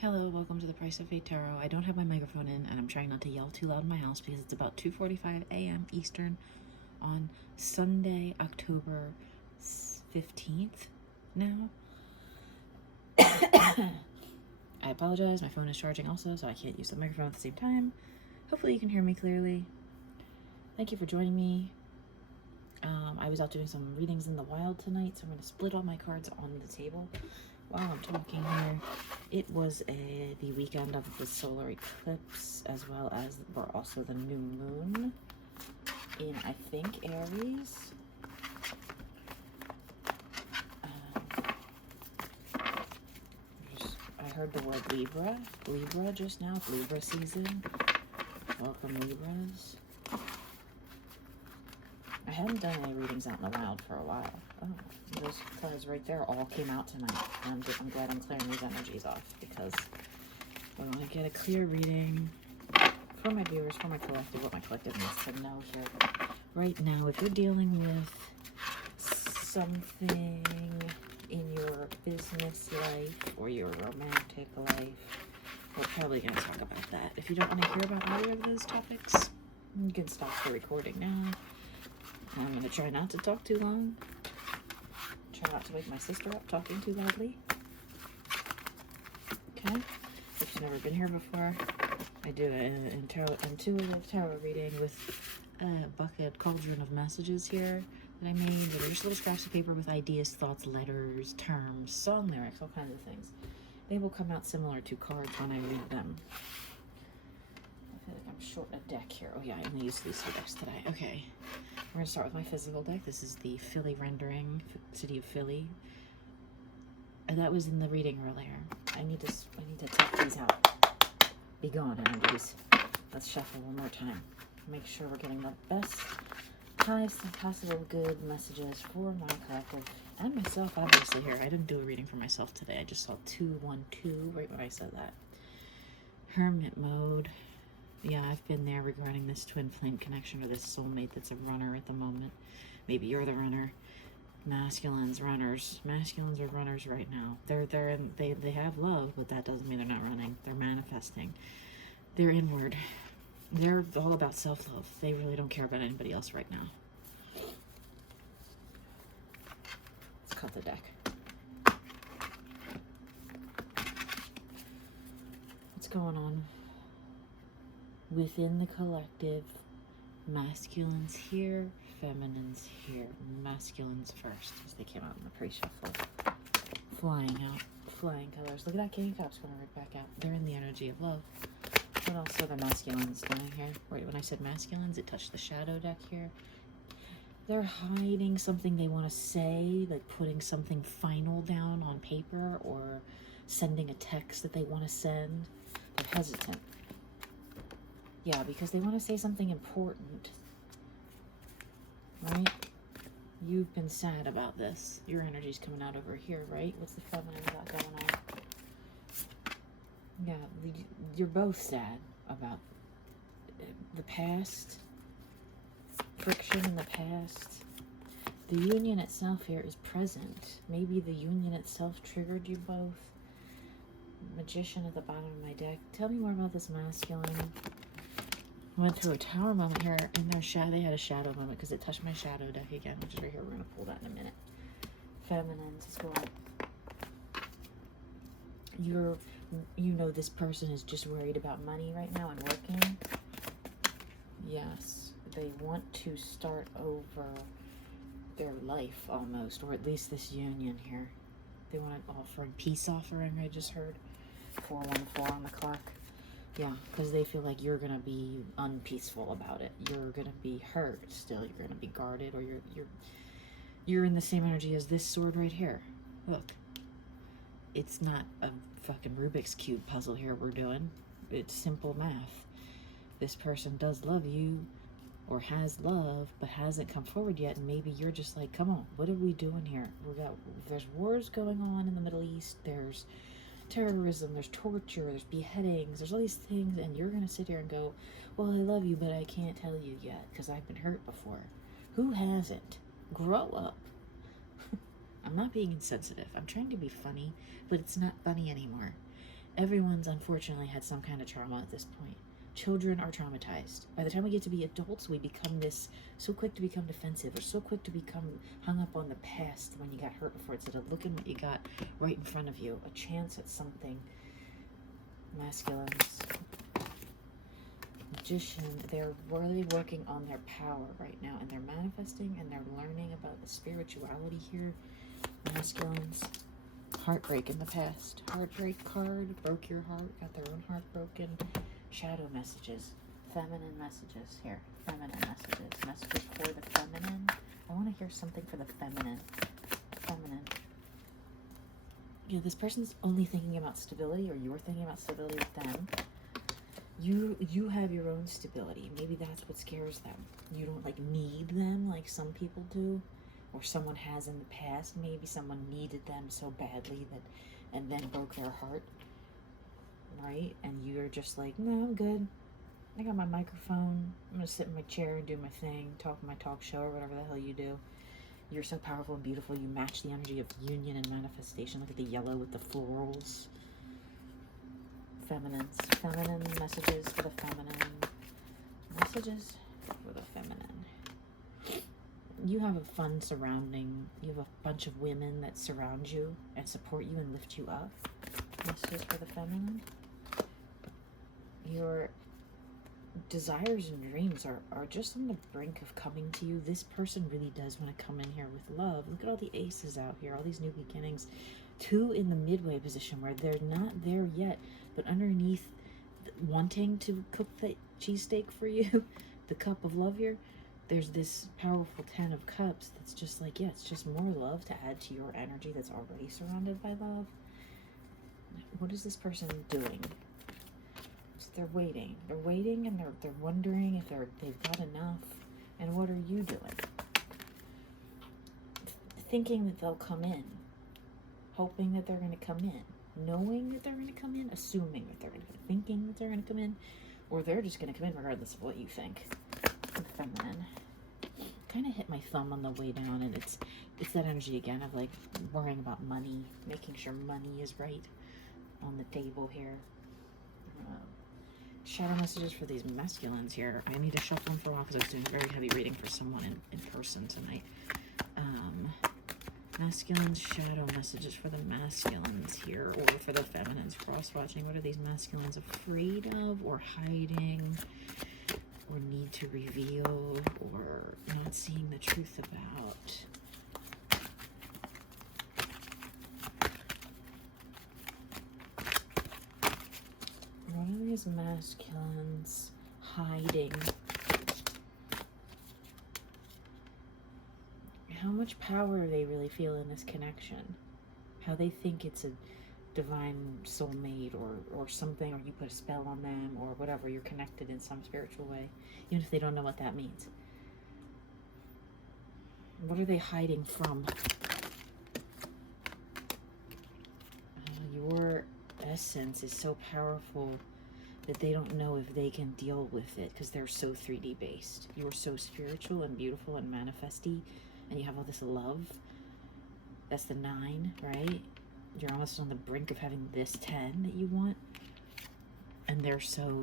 Hello, welcome to the Price of Fate Tarot. I don't have my microphone in, and I'm trying not to yell too loud in my house because it's about 2:45 a.m. Eastern on Sunday, October 15th now. I apologize, my phone is charging also, so I can't use the microphone at the same time. Hopefully you can hear me clearly. Thank you for joining me. I was out doing some readings in the wild tonight, so I'm going to split all my cards on the table while I'm talking here. It was the weekend of the solar eclipse, as well as also the new moon in, I think, Aries. I heard the word Libra just now. It's Libra season. Welcome, Libras. I haven't done any readings out in the wild for a while. Oh, those cards right there all came out tonight. I'm glad I'm clearing these energies off because I want to get a clear reading for my viewers, for my collective, what my collective needs to know here. Right now, if you're dealing with something in your business life or your romantic life, we're probably going to talk about that. If you don't want to hear about either of those topics, you can stop the recording now. I'm going to try not to talk too long. Try not to wake my sister up talking too loudly. Okay? If you've never been here before, I do an intuitive tarot reading with a bucket cauldron of messages here that I made. They're just little scraps of paper with ideas, thoughts, letters, terms, song lyrics, all kinds of things. They will come out similar to cards when I read them. I feel like I'm short a deck here. Oh yeah, I only used these two decks today. Okay. We're going to start with my physical deck. This is the Philly rendering, City of Philly. And that was in the reading earlier. I need to tap these out. Be gone, energies. Let's shuffle one more time. Make sure we're getting the best, highest possible good messages for my collective and myself, obviously, here. I didn't do a reading for myself today. I just saw 212 right when I said that. Hermit mode. Yeah, I've been there regarding this twin flame connection or this soulmate that's a runner at the moment. Maybe you're the runner. Masculines, runners. Masculines are runners right now. They have love, but that doesn't mean they're not running. They're manifesting. They're inward. They're all about self-love. They really don't care about anybody else right now. Let's cut the deck. What's going on within the collective? Masculines here, feminines here. Masculines first, as they came out in the pre-shuffle. Flying out, flying colors. Look at that King of Cups going right back out. They're in the energy of love. What else are the masculines doing here? Wait, when I said masculines, it touched the shadow deck here. They're hiding something they want to say, like putting something final down on paper or sending a text that they want to send. They're hesitant. Yeah, because they want to say something important, right? You've been sad about this. Your energy's coming out over here, right? What's the feminine got going on? Yeah, you're both sad about the past, friction in the past. The union itself here is present. Maybe the union itself triggered you both. Magician at the bottom of my deck. Tell me more about this masculine. Went through a tower moment here in their shadow. They had a shadow moment because it touched my shadow deck again, which is right here. We're going to pull that in a minute. Feminines, let's go on. You know this person is just worried about money right now and working. Yes, they want to start over their life almost, or at least this union here. They want an offering, peace offering, I just heard. 414 on the clock. Yeah, because they feel like you're going to be unpeaceful about it. You're going to be hurt still. You're going to be guarded, or you're in the same energy as this sword right here. Look. It's not a fucking Rubik's Cube puzzle here we're doing. It's simple math. This person does love you, or has love, but hasn't come forward yet, and maybe you're just like, come on, what are we doing here? There's wars going on in the Middle East, there's terrorism, there's torture, there's beheadings, there's all these things, and you're gonna sit here and go, well, I love you, but I can't tell you yet, because I've been hurt before. Who hasn't? Grow up. I'm not being insensitive. I'm trying to be funny, but it's not funny anymore. Everyone's unfortunately had some kind of trauma at this point. Children are traumatized. By the time we get to be adults, we become this, so quick to become defensive, or so quick to become hung up on the past when you got hurt before, instead of looking what you got right in front of you. A chance at something. Masculines. Magician. They're really working on their power right now, and they're manifesting, and they're learning about the spirituality here. Masculines. Heartbreak in the past. Heartbreak card. Broke your heart. Got their own heart broken. Shadow messages. Feminine messages. Here. Feminine messages. Messages for the feminine. I want to hear something for the feminine. Feminine. Yeah, this person's only thinking about stability, or you're thinking about stability with them. You have your own stability. Maybe that's what scares them. You don't like need them like some people do, or someone has in the past. Maybe someone needed them so badly that, and then broke their heart, right? And you're just like, no, I'm good. I got my microphone. I'm gonna sit in my chair and do my thing, talk my talk show or whatever the hell you do. You're so powerful and beautiful. You match the energy of union and manifestation. Look at the yellow with the florals. Feminines. Feminine messages for the feminine. Messages for the feminine. You have a fun surrounding. You have a bunch of women that surround you and support you and lift you up. Messages for the feminine. Your desires and dreams are just on the brink of coming to you. This person really does want to come in here with love. Look at all the aces out here, all these new beginnings. Two in the midway position where they're not there yet, but underneath wanting to cook that cheesesteak for you, the cup of love here, there's this powerful 10 of cups that's just like, yeah, it's just more love to add to your energy that's already surrounded by love. What is this person doing? So they're waiting. They're waiting, and they're wondering if they've got enough. And what are you doing? Thinking that they'll come in. Hoping that they're going to come in. Knowing that they're going to come in. Assuming that they're going to come in. Thinking that they're going to come in. Or they're just going to come in regardless of what you think. The feminine. Kind of hit my thumb on the way down, and it's that energy again of like worrying about money. Making sure money is right on the table here. Shadow messages for these masculines here. I need to shuffle them for a while because I was doing a very heavy reading for someone in person tonight. Masculines, shadow messages for the masculines here, or for the feminines. Cross-watching. What are these masculines afraid of, or hiding, or need to reveal, or not seeing the truth about? What are these masculines hiding? How much power they really feel in this connection? How they think it's a divine soulmate or something, or you put a spell on them, or whatever, you're connected in some spiritual way, even if they don't know what that means. What are they hiding from? Your essence is so powerful that they don't know if they can deal with it because they're so 3D based. You're so spiritual and beautiful and manifesty, and you have all this love. That's the 9, right? You're almost on the brink of having this 10 that you want, and they're so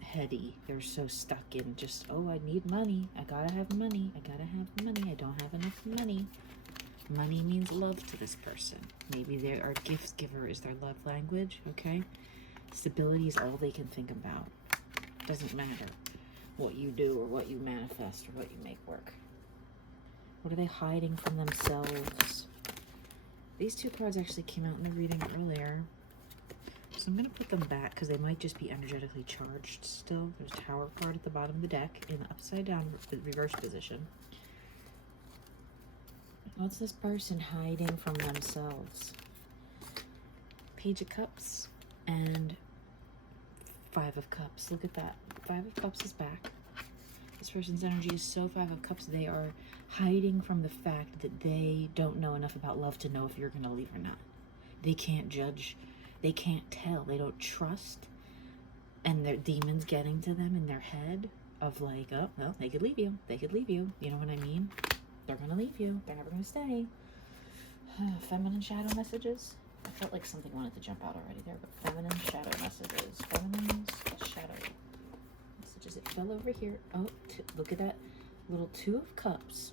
heady. They're so stuck in just, oh, I need money. I gotta have money. I gotta have money. I don't have enough money. Money means love to this person. Maybe they are gift giver is their love language, okay? Stability is all they can think about. Doesn't matter what you do or what you manifest or what you make work. What are they hiding from themselves? These 2 cards actually came out in the reading earlier. So I'm going to put them back because they might just be energetically charged still. There's a Tower card at the bottom of the deck in the upside down reverse position. What's this person hiding from themselves? Page of Cups and 5 of Cups. Look at that. 5 of Cups is back. This person's energy is so 5 of Cups. They are hiding from the fact that they don't know enough about love to know if you're going to leave or not. They can't judge. They can't tell. They don't trust. And their demons getting to them in their head of like, oh, well, they could leave you. They could leave you. You know what I mean? They're going to leave you. They're never going to stay. Feminine shadow messages I felt like something wanted to jump out already there, but feminine shadow messages. Feminine shadow messages. It fell over here. Oh, look at that little Two of Cups,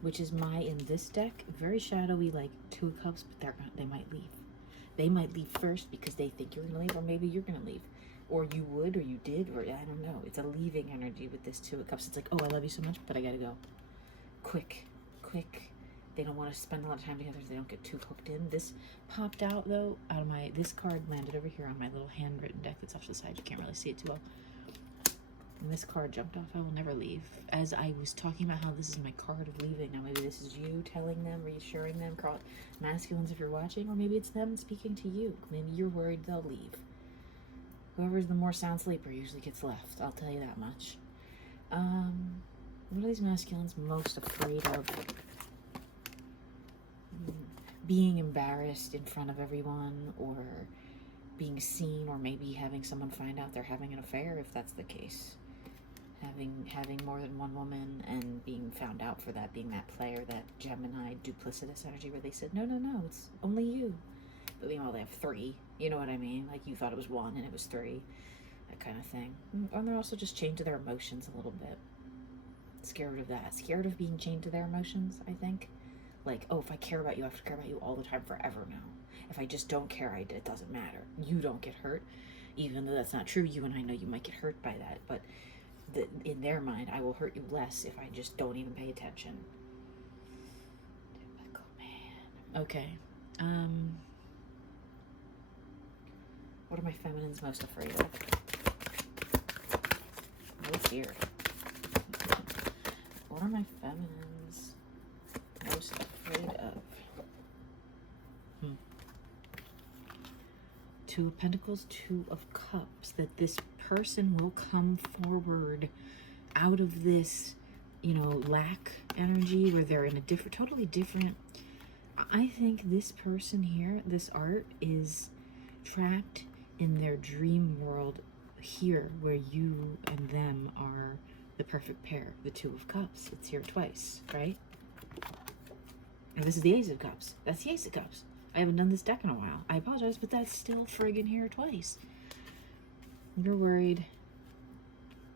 which is in this deck, very shadowy, like Two of Cups, but they might leave. They might leave first because they think you're going to leave, or maybe you're going to leave. Or you would, or you did, or I don't know. It's a leaving energy with this Two of Cups. It's like, oh, I love you so much, but I got to go. Quick. They don't want to spend a lot of time together so they don't get too hooked in. This popped out, though, this card landed over here on my little handwritten deck that's off to the side. You can't really see it too well. And this card jumped off. I will never leave. As I was talking about how this is my card of leaving, now maybe this is you telling them, reassuring them, masculines if you're watching, or maybe it's them speaking to you. Maybe you're worried they'll leave. Whoever's the more sound sleeper usually gets left. I'll tell you that much. What are these masculines most afraid of? Being embarrassed in front of everyone, or being seen, or maybe having someone find out they're having an affair, if that's the case. Having more than one woman and being found out for that, being that player, that Gemini duplicitous energy where they said, no, it's only you. But meanwhile, they have 3. You know what I mean? Like you thought it was 1 and it was 3. That kind of thing. And they're also just chained to their emotions a little bit. Scared of that. Scared of being chained to their emotions, I think. Like, oh, if I care about you, I have to care about you all the time forever now. If I just don't care, it doesn't matter. You don't get hurt. Even though that's not true, you and I know you might get hurt by that. But in their mind, I will hurt you less if I just don't even pay attention. Typical man. Okay. What are my feminines most afraid of? No fear. What are my feminines most afraid of? Two of Pentacles, Two of Cups. That this person will come forward out of this, lack energy where they're in a totally different. I think this person here, this art, is trapped in their dream world here where you and them are the perfect pair, the Two of Cups. It's here twice, right? And this is the Ace of Cups. That's the Ace of Cups. I haven't done this deck in a while. I apologize, but that's still friggin' here twice. You're worried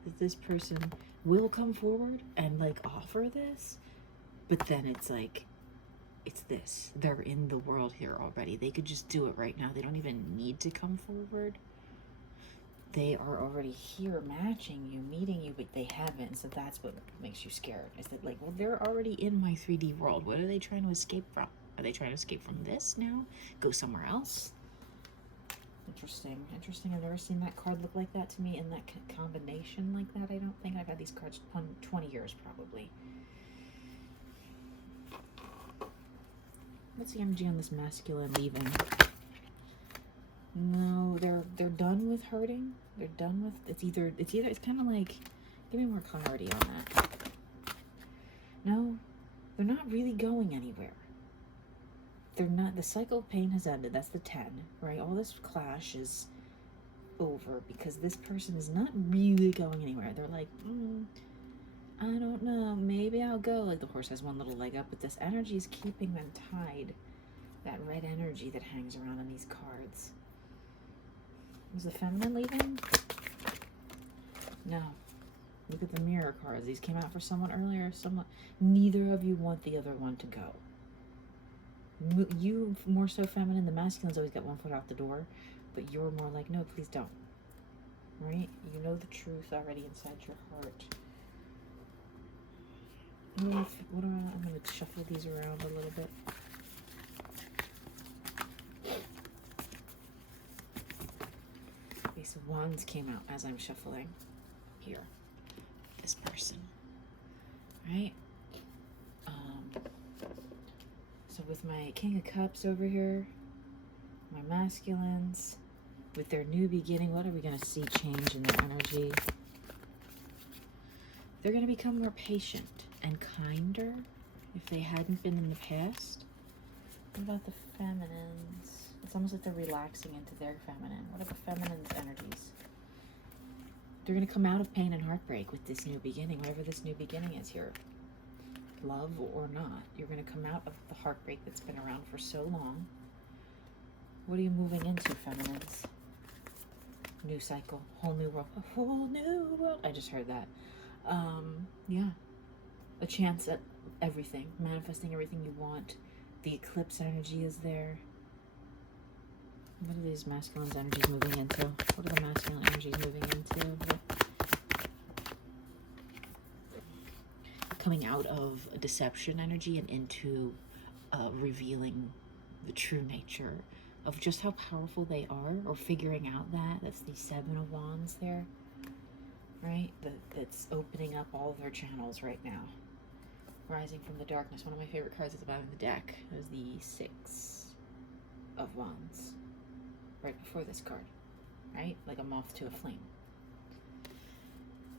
that this person will come forward and, offer this, but then it's it's this. They're in the world here already. They could just do it right now. They don't even need to come forward. They are already here matching you, meeting you, but they haven't. So that's what makes you scared. Is that well, they're already in my 3D world. What are they trying to escape from? Are they trying to escape from this now? Go somewhere else? Interesting. I've never seen that card look like that to me in that combination like that. I don't think I've had these cards 20 years probably. What's the energy on this masculine leaving? No, they're done with hurting. They're done with it's kind of like, give me more clarity on that. No, they're not really going anywhere. They're not, the cycle of pain has ended. That's the 10, right? All this clash is over because this person is not really going anywhere. They're like, I don't know, maybe I'll go. Like the horse has one little leg up, but this energy is keeping them tied. That red energy that hangs around on these cards. Is the feminine leaving? No. Look at the mirror cards. These came out for someone earlier. Neither of you want the other one to go. You more so feminine. The masculine's always got one foot out the door, but you're more like, no, please don't. Right? You know the truth already inside your heart. I'm going to shuffle these around a little bit. Ace of Wands came out as I'm shuffling. Here. This person. Right? So with my King of Cups over here, my masculines, with their new beginning, what are we going to see change in their energy? They're going to become more patient and kinder if they hadn't been in the past. What about the feminines? It's almost like they're relaxing into their feminine. What are the feminine's energies? They're going to come out of pain and heartbreak with this new beginning, whatever this new beginning is here. Love or not, you're going to come out of the heartbreak that's been around for so long. What are you moving into, feminines? New cycle, whole new world, a whole new world. I just heard that. Yeah, a chance at everything, manifesting everything you want. The eclipse energy is there. What are these masculine energies moving into? What are the masculine energies moving into? Coming out of a deception energy and into revealing the true nature of just how powerful they are, or figuring out that. That's the Seven of Wands there, right? That's opening up all of their channels right now. Rising from the darkness. One of my favorite cards at the bottom of the deck is the Six of Wands. Right before this card, right? Like a moth to a flame.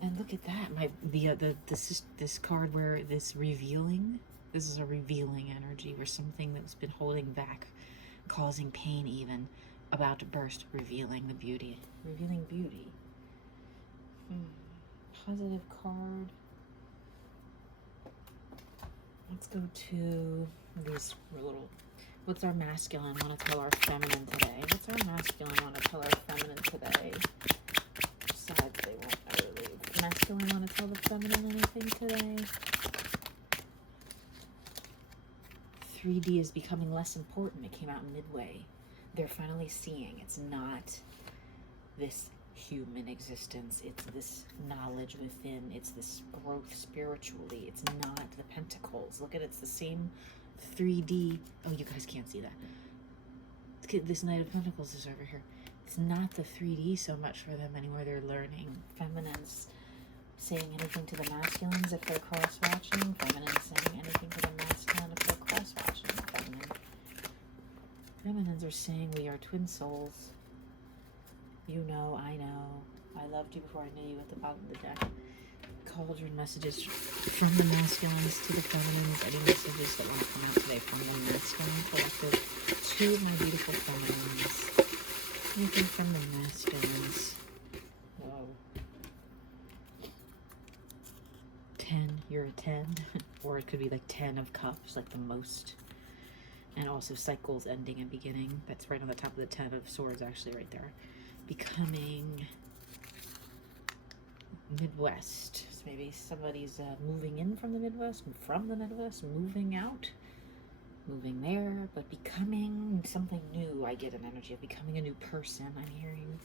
And look at that. This card where this revealing, this is a revealing energy where something that's been holding back, causing pain even, about to burst, revealing the beauty. Revealing beauty. Positive card. Let's go to these little, what's our masculine want to tell our feminine today? What's our masculine want to tell our feminine today? Besides, they won't ever leave. Masculine want to tell the feminine anything today? 3D is becoming less important. It came out midway. They're finally seeing it's not this human existence. It's this knowledge within. It's this growth spiritually. It's not the pentacles. Look at it. It's the same 3D. Oh, you guys can't see that. Look at this Knight of Pentacles is over here. It's not the 3D so much for them anymore. They're learning. Feminines saying anything to the masculines if they're cross-watching. Feminines saying anything to the masculine if they're cross-watching. Feminines are saying we are twin souls. You know, I know. I loved you before I knew you at the bottom of the deck. Cauldron messages from the masculines to the feminines. Any messages that want to come out today from the masculine collective to my beautiful feminines. Anything from the masculines. Whoa. 10, you're a 10. Or it could be like 10 of cups, like the most. And also cycles ending and beginning. That's right on the top of the 10 of swords, actually, right there. Becoming Midwest. So maybe somebody's moving in from the Midwest, moving out, moving there, but becoming something new. I get an energy of becoming a new person. I'm hearing,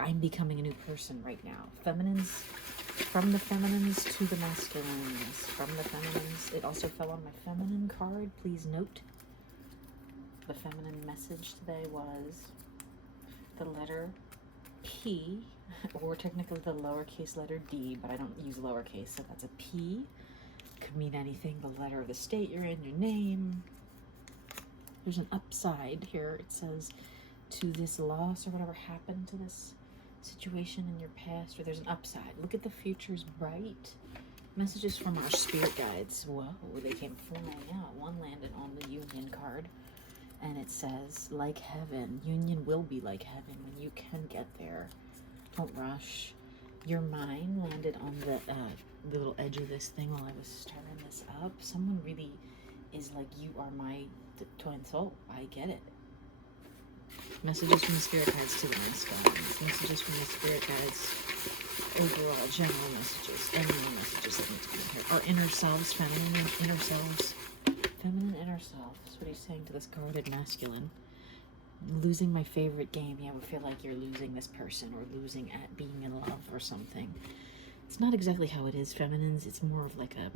I'm becoming a new person right now. Feminines, from the feminines to the masculines. From the feminines, it also fell on my feminine card. Please note, the feminine message today was the letter P, or technically the lowercase letter D, but I don't use lowercase, so that's a P. Could mean anything, the letter of the state you're in, your name. There's an upside here. It says, to this loss or whatever happened to this situation in your past, or there's an upside. Look at the future's bright. Messages from our spirit guides. Whoa, they came flying out. One landed on the Union card. And it says, like heaven, union will be like heaven when you can get there. Don't rush. Your mind landed on the little edge of this thing while I was stirring this up. Someone really is like, you are my twin soul. I get it. Messages from the spirit guides to the masculines. Messages from the spirit guides. Overall, general messages. Any more messages that need to be in here. Our inner selves, feminine inner selves. Feminine inner self. That's what he's saying to this guarded masculine. Losing my favorite game. You ever feel like you're losing this person or losing at being in love or something? It's not exactly how it is, feminines. It's more of like a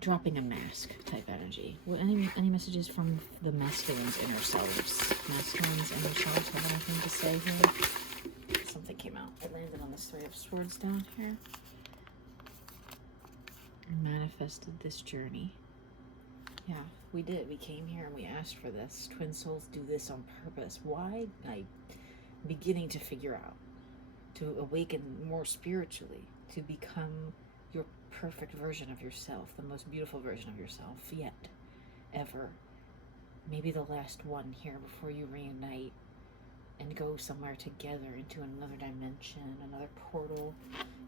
dropping a mask type energy. Well, any messages from the masculine's inner selves? Masculine's inner selves have anything to say here? Something came out. It landed on this Three of Swords down here. Manifested this journey. Yeah, we did. We came here and we asked for this. Twin souls do this on purpose. Why? I'm beginning to figure out. To awaken more spiritually. To become your perfect version of yourself. The most beautiful version of yourself yet. Ever. Maybe the last one here before you reunite and go somewhere together into another dimension, another portal.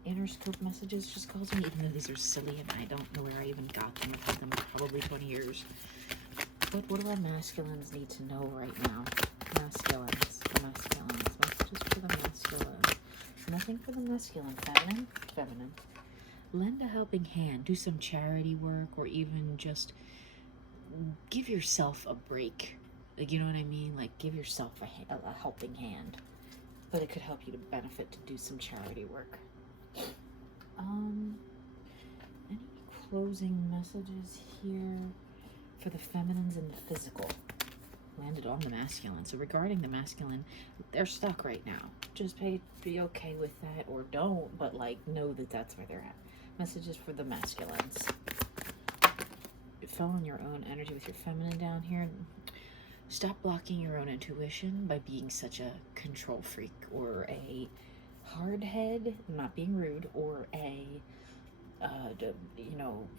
Inner scope messages just calls me, even though these are silly and I don't know where I even got them. I've had them for probably 20 years. What do our masculines need to know right now? Masculines. Messages for the masculines. Nothing for the masculine. Feminine. Lend a helping hand. Do some charity work, or even just give yourself a break. Like, you know what I mean? Like, give yourself a helping hand. But it could help you to benefit to do some charity work. Any closing messages here for the feminines and the physical? Landed on the masculine. So regarding the masculine, they're stuck right now. Just be okay with that, or don't, but like know that that's where they're at. Messages for the masculines. Follow your own energy with your feminine down here. Stop blocking your own intuition by being such a control freak or a hard head, not being rude, or a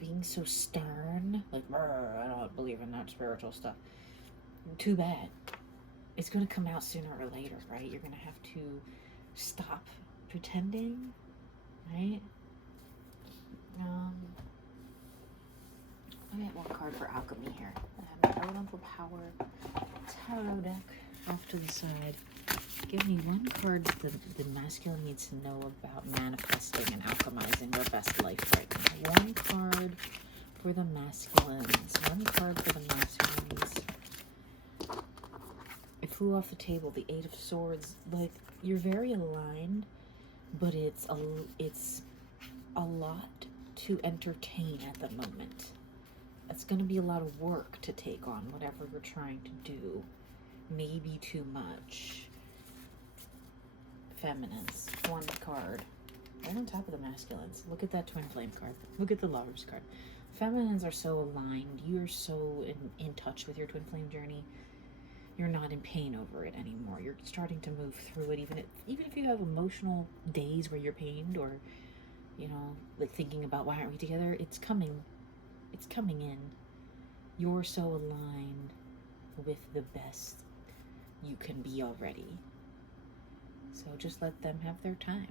being so stern, like, I don't believe in that spiritual stuff. Too bad. It's going to come out sooner or later, right? You're going to have to stop pretending, right? I got one card for alchemy here. I have my Elemental Power Tarot deck off to the side. Give me one card that the masculine needs to know about manifesting and alchemizing their best life right now. One card for the masculines. One card for the masculines. It flew off the table. The Eight of Swords. Like, you're very aligned, but it's a lot to entertain at the moment. It's going to be a lot of work to take on whatever you're trying to do. Maybe too much. Feminines. One card. Right on top of the masculines. Look at that Twin Flame card. Look at the Lovers card. Feminines are so aligned. You're so in touch with your Twin Flame journey. You're not in pain over it anymore. You're starting to move through it. Even if you have emotional days where you're pained, or, like thinking about why aren't we together, it's coming. It's coming in. You're so aligned with the best you can be already. So just let them have their time.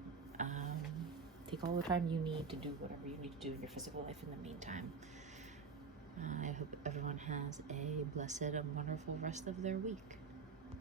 Take all the time you need to do whatever you need to do in your physical life in the meantime. I hope everyone has a blessed and wonderful rest of their week.